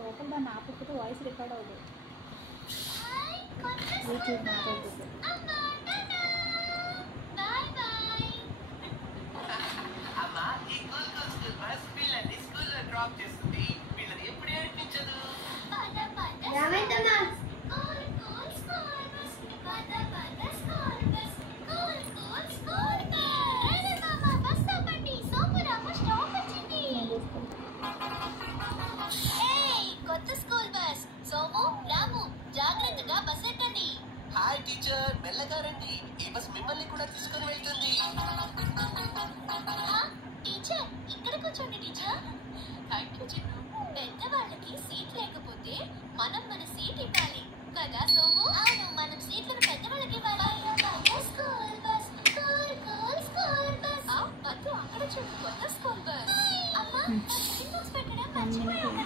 లోపల దాన్ని ఆపకపోతే వాయిస్ రికార్డ్ అవ్వదు. యూట్యూబ్ మాట్లాడుతుంది. హాయ్ టీచర్, మెల్లగా రండి, ఈ బస్ మిమ్మల్ని కూడా తీసుకొని వెళ్తుంది. టీచర్ ఇక్కడ కూర్చోండి టీచర్. థ్యాంక్ యూ చిన్న. పెద్దవాళ్ళకి సీట్ లేకపోతే మనం మన సీట్ ఇవ్వాలి కదా సోము? అవును, మనం సీట్లను పెద్దవాళ్ళకి ఇవ్వాలి. School bus, school bus. వద్దు, అక్కడ చూడు, కొత్త స్కూల్ బస్. అమ్మా, పెట్టడం మర్చిపోయాను.